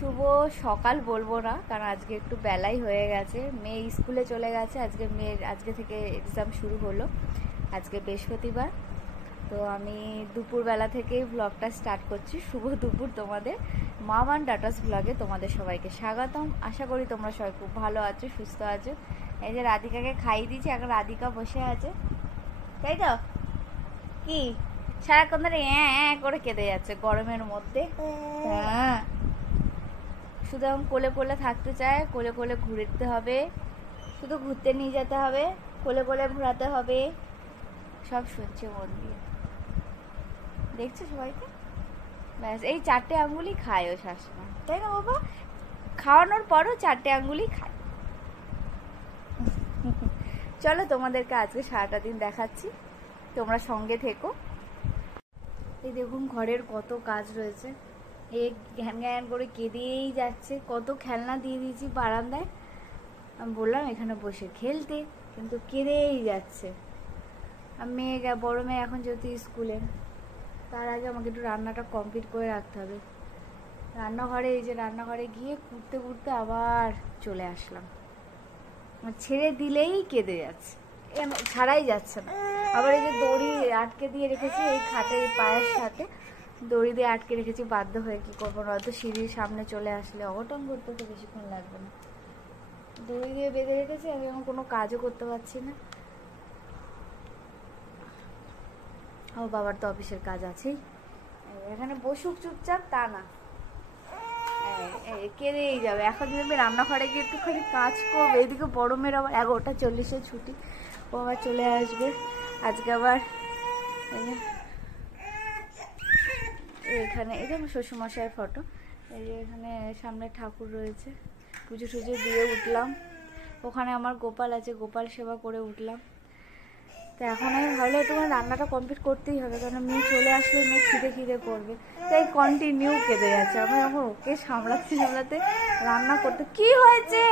শুভ সকাল বলবো না, কারণ আজকে একটু বেলাই হয়ে গেছে। মেয়ে স্কুলে চলে গেছে, আজকে থেকে এক্সাম শুরু হলো। আজকে বৃহস্পতিবার, তো আমি দুপুরবেলা থেকেই ব্লগটা স্টার্ট করছি। শুভ দুপুর তোমাদের। মামান ডাটাস ব্লগে তোমাদের সবাইকে স্বাগতম। আশা করি তোমরা সবাই খুব ভালো আছো, সুস্থ আছো। এই যে রাধিকাকে খাইয়ে দিয়েছি, এখন রাধিকা বসে আছে, তাই তো? কি সারাক্ষণ ধরে করে কেঁদে যাচ্ছে গরমের মধ্যে। হ্যাঁ, শুধু এখন কোলে কোলে থাকতে চায়, কোলে কোলে ঘুরতে হবে, শুধু ঘুরতে নিয়ে যেতে হবে, কোলে কোলে ঘোরাতে হবে, সব শুনছে মন দিয়ে। দেখছো সবাইকে? ব্যাস এই 4টে আঙ্গুলই খায় ও শাশুড়ি, তাই না বাবা? খাওয়ানোর পরও 4টে আঙ্গুলই খায়। চলো তোমাদেরকে আজকে সারাটা দিন দেখাচ্ছি, তোমরা সঙ্গে থেকো। এই দেখুন ঘরের কত কাজ রয়েছে, এ ঘ্যান ঘ্যান করে কেঁদেই যাচ্ছে। কত খেলনা দিয়ে দিয়েছি বারান্দায়, আমি বললাম এখানে বসে খেলতে, কিন্তু কেঁদেই যাচ্ছে। আর বড় মেয়ে এখন যেহেতু স্কুলে, তার আগে আমাকে একটু রান্নাটা কমপ্লিট করে রাখতে হবে। রান্নাঘরে গিয়ে ঘুরতে ঘুরতে আবার চলে আসলাম। ছেড়ে দিলেই কেঁদে যাচ্ছে, ছাড়াই যাচ্ছে না। আবার এই যে দড়ি আটকে দিয়ে রেখেছি এই খাটের পায়ের সাথে, দড়ি দিয়ে আটকে রেখেছি, বাধ্য হয়ে কি করবো, নয়তো সিঁড়ির সামনে চলে আসলে অঘটন ঘটতে তো বেশিক্ষণ লাগবে না। দড়ি দিয়ে বেঁধে রেখেছি, আমি এখন কোনো কাজও করতে পারছি না। ও বাবার তো অফিসের কাজ আছেই, এখানে বসুক চুপচাপ তা না, কেঁদেই যাবে। এখন যদি রান্নাঘরে গিয়ে একটুখানি কাজ করবে, এদিকে বড় মেয়ের আবার 11টা 40-এ ছুটি, ও আবার চলে আসবে। আজকে আবার এখানে এই যে আমার শ্বশুরমশাইয়ের ফটো, এই যে এখানে সামনে ঠাকুর রয়েছে, পুজো টুজো দিয়ে উঠলাম। ওখানে আমার গোপাল আছে, গোপাল সেবা করে উঠলাম। তো এখন আমি ভাবলে একটু রান্নাটা কমপ্লিট করতেই হবে, কারণ মেয়ে চলে আসলে মেয়ে খিদে করবে, তাই কন্টিনিউ কেঁদে যাচ্ছে। আমি এখন ওকে সামলাতে রান্না করতে। কি হয়েছে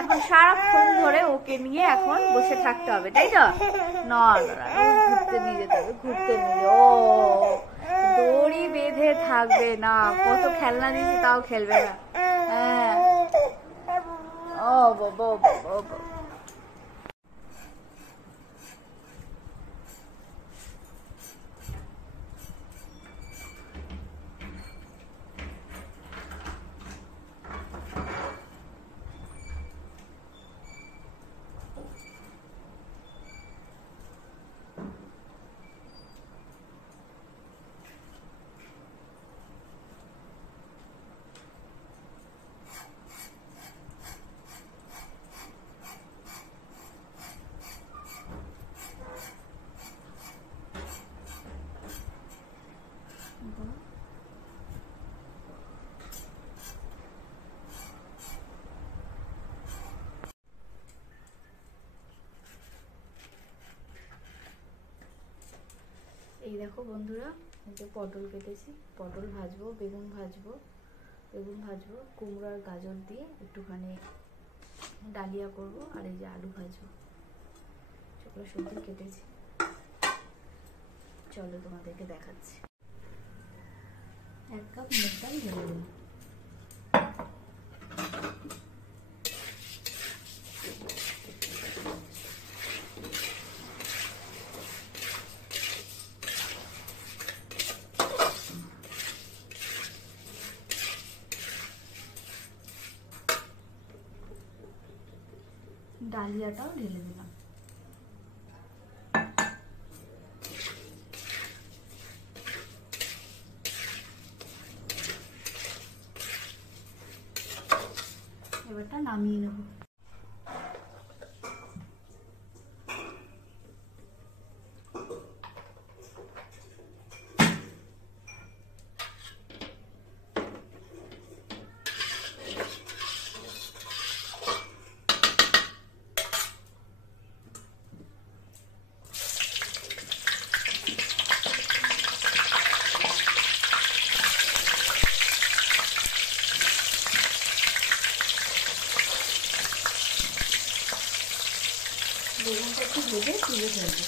এখন সারাক্ষণ ধরে ওকে নিয়ে এখন বসে থাকতে হবে, তাই তো? না ঘুরতে নিয়ে যেতে হবে, ও দড়ি বেঁধে থাকবে না, কত খেলনা দিয়েছি তাও খেলবে না। হ্যাঁ, ও বাবা। এই দেখো বন্ধুরা, এই যে পটল কেটেছি, পটল ভাজবো, বেগুন ভাজবো, কুমড়ো আর গাজর দিয়ে একটুখানি ডালিয়া করব, আর এই যে আলু ভাজবো। সেগুলো সবজি কেটেছি, চলো তোমাদেরকে দেখাচ্ছি। 1 কাপ মুগ ডাল ঢেলে দিই। ডালিয়াটাও ঢেলে দিলাম। এবারটা নামিয়ে নেব। বেগুনটা একটু ভেজে তুলে ফেলবো।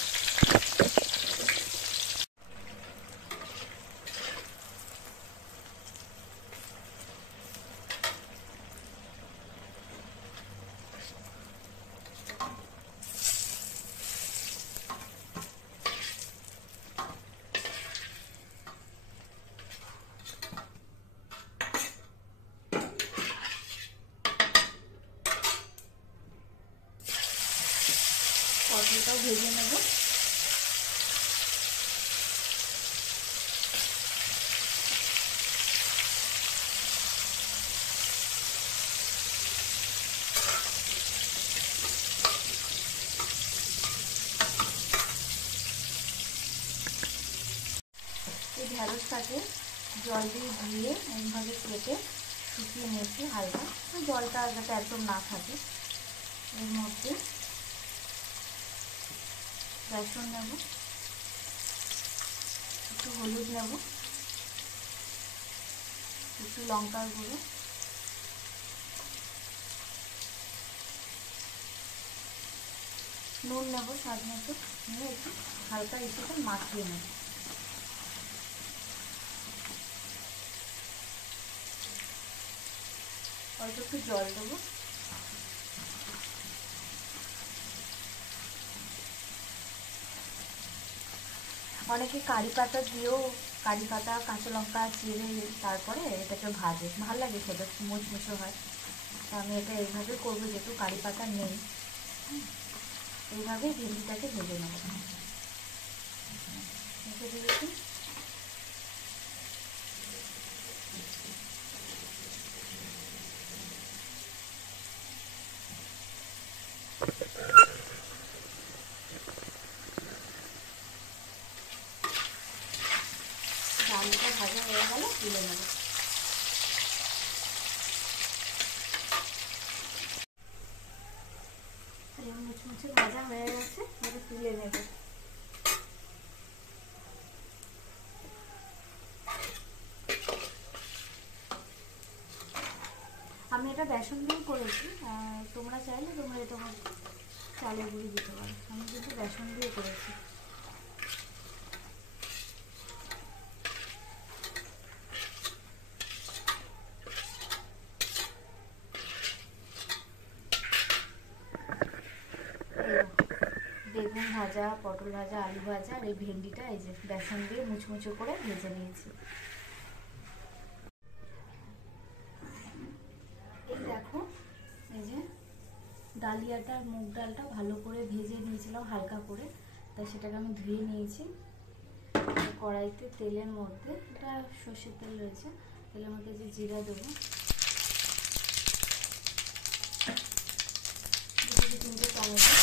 ভেজে নেব। এই ঢ্যাঁড়সটাকে জল দিয়ে ধুয়ে এইভাবে কেটে শুকিয়ে নিয়েছি হালকা, জলটা যাতে একদম না থাকে। এর মধ্যে বেসন নেব, একটু হলুদ নেব, একটু লঙ্কার গুঁড়ো, নুন নেব স্বাদ মতো, নিয়ে একটু হালকা একটু মাখিয়ে নেব। অল্প একটু জল দেবো। অনেকে কারি পাতা দিয়েও, কারি পাতা কাঁচা লঙ্কা চিড়ে তারপরে এটাকে ভাজে, ভালো লাগে খেতে, মুচমুচো হয়। তো আমি এটা এইভাবে করবো, যেহেতু কারি পাতা নেই। এইভাবেই ভেন্ডিটাকে ভেজে নেব। ভেজে দিয়েছি। ডালটা ভাজা হয়ে গেলে তুলে নেব। মুচমুচে ভাজা হয়ে গেছে, এটা তুলে নেব। আমি এটা বেসন দিয়ে করেছি, তোমরা চাইলে তোমরা এটা চালের গুঁড়ি দিতে পারো, আমি কিন্তু বেসন দিয়ে করেছি। বেগুন ভাজা, পটল ভাজা, আলু ভাজা আর এই ভেন্ডিটা এই যে বেসন দিয়ে মুচমুচো করে ভেজে নিয়েছি। এই দেখো, এই যে ডালিয়াটা, মুগ ডালটা ভালো করে ভেজে নিয়েছিলাম হালকা করে, তাই সেটাকে আমি ধুয়ে নিয়েছি। কড়াইতে তেলের মধ্যে, এটা সর্ষের তেল রয়েছে, তেলের মধ্যে যে জিরা দেবো, 2-3টে টমেটো,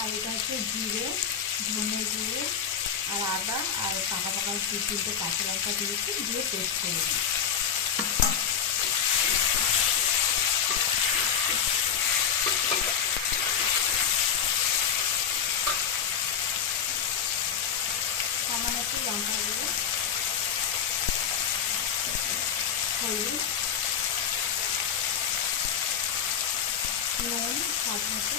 আর এটা হচ্ছে জিরে, ধনে জিরে আর আদা আর পাকা পাকা 2-3টে কাঁচা লঙ্কা দিয়েছি, দিয়ে পেস্ট করে দিই। সামান্য একটু লঙ্কা গুঁড়ো, হলুদ, নুন স্বাদ মতো,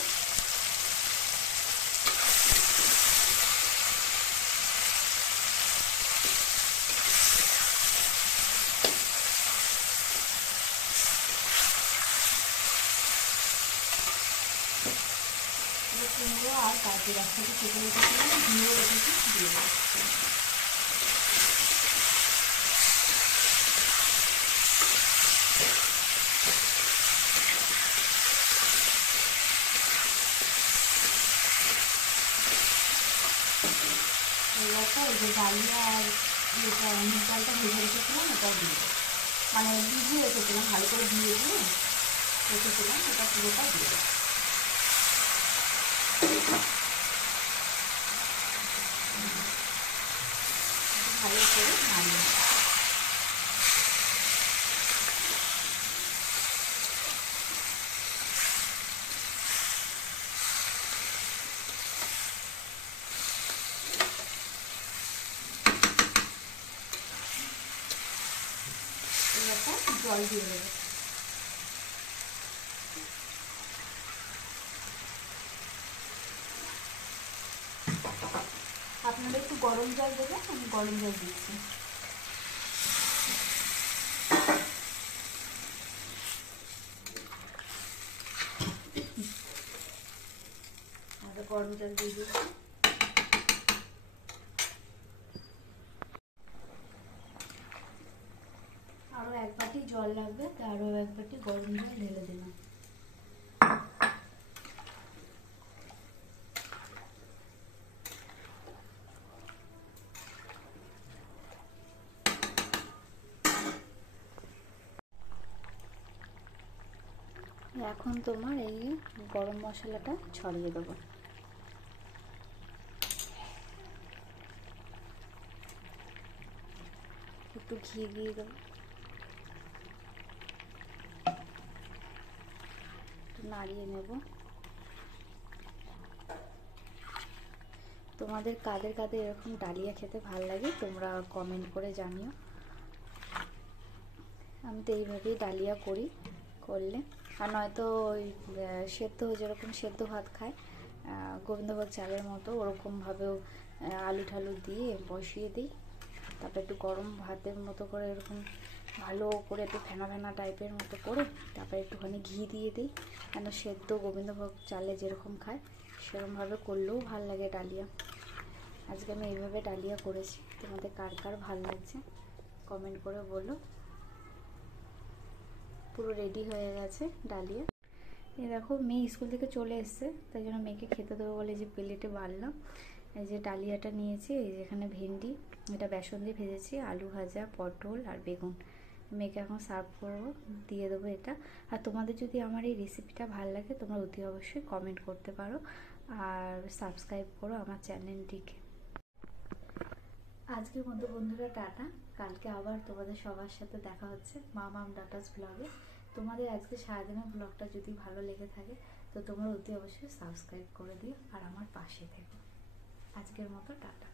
কুমড়ো আর গাজর একসাথে কেটে রেখেছিলাম, ধুয়ে রেখেছি, দিয়ে দেবো। এবারটা এই যে ডালিয়া আর এটা মুগ ডালটা ভেজে রেখেছিলাম, এটাও দিয়ে দেবো, মানে ভিজিয়ে রেখেছিলাম, ভালো করে দিয়ে রেখেছিলাম, এটা পুরোটা দিয়ে দেবো। ভালো করে নাড়িয়ে নেব। এবার জল দিয়ে দেবো। আপনারা একটু গরম জল দেবেন, আমি গরম জল দিচ্ছি। গরম জল দিয়ে দিচ্ছি। আরও 1 বাটি জল লাগবে, তাই আরও 1 বাটি গরম জল ঢেলে দিলাম। এখন তোমার এই গরম মশলাটা ছড়িয়ে দেবো। একটু ঘি দিয়ে দেবো, একটু নাড়িয়ে নেব। তোমাদের কাদের কাদের এরকম ডালিয়া খেতে ভালো লাগে তোমরা কমেন্ট করে জানিও। আমি তো এইভাবেই ডালিয়া করি, করলে আর নয়তো ওই সেদ্ধ যেরকম সেদ্ধ ভাত খায় গোবিন্দভোগ চালের মতো, ওরকমভাবেও আলু ঠালু দিয়ে বসিয়ে দিই। তারপর একটু গরম ভাতের মতো করে এরকম ভালো করে একটু ফেনা ফেনা টাইপের মতো করে তারপরে একটুখানি ঘি দিয়ে দিই। কেন সেদ্ধ গোবিন্দভোগ চালে যেরকম খায় সেরকমভাবে করলেও ভাল লাগে ডালিয়া। আজকে আমি এইভাবে ডালিয়া করেছি, তোমাদের কার কার ভাল লাগছে কমেন্ট করে বলো। পুরো রেডি হয়ে গেছে ডালিয়া। এই দেখো মেয়ে স্কুল থেকে চলে এসছে, তাই জন্য মেয়েকে খেতে দেবো বলে যে প্লেটে বাড়লাম। এই যে ডালিয়াটা নিয়েছি, এই যেখানে ভেন্ডি, এটা বেসন দিয়ে ভেজেছি, আলু ভাজা, পটল আর বেগুন। মেয়েকে এখন সার্ভ করবো, দিয়ে দেবো এটা। আর তোমাদের যদি আমার এই রেসিপিটা ভালো লাগে তোমরা অতি অবশ্যই কমেন্ট করতে পারো আর সাবস্ক্রাইব করো আমার চ্যানেলটিকে। আজকের মতো বন্ধুরা টাটা, কালকে আবার তোমাদের সবার সাথে দেখা হচ্ছে মামাম ডাটাস ব্লগে। তোমাদের আজকে সারাদিনের ব্লগটা যদি ভালো লেগে থাকে তো তোমরা অতি অবশ্যই সাবস্ক্রাইব করে দিও আর আমার পাশে থেকো। আজকের মতো টাটা।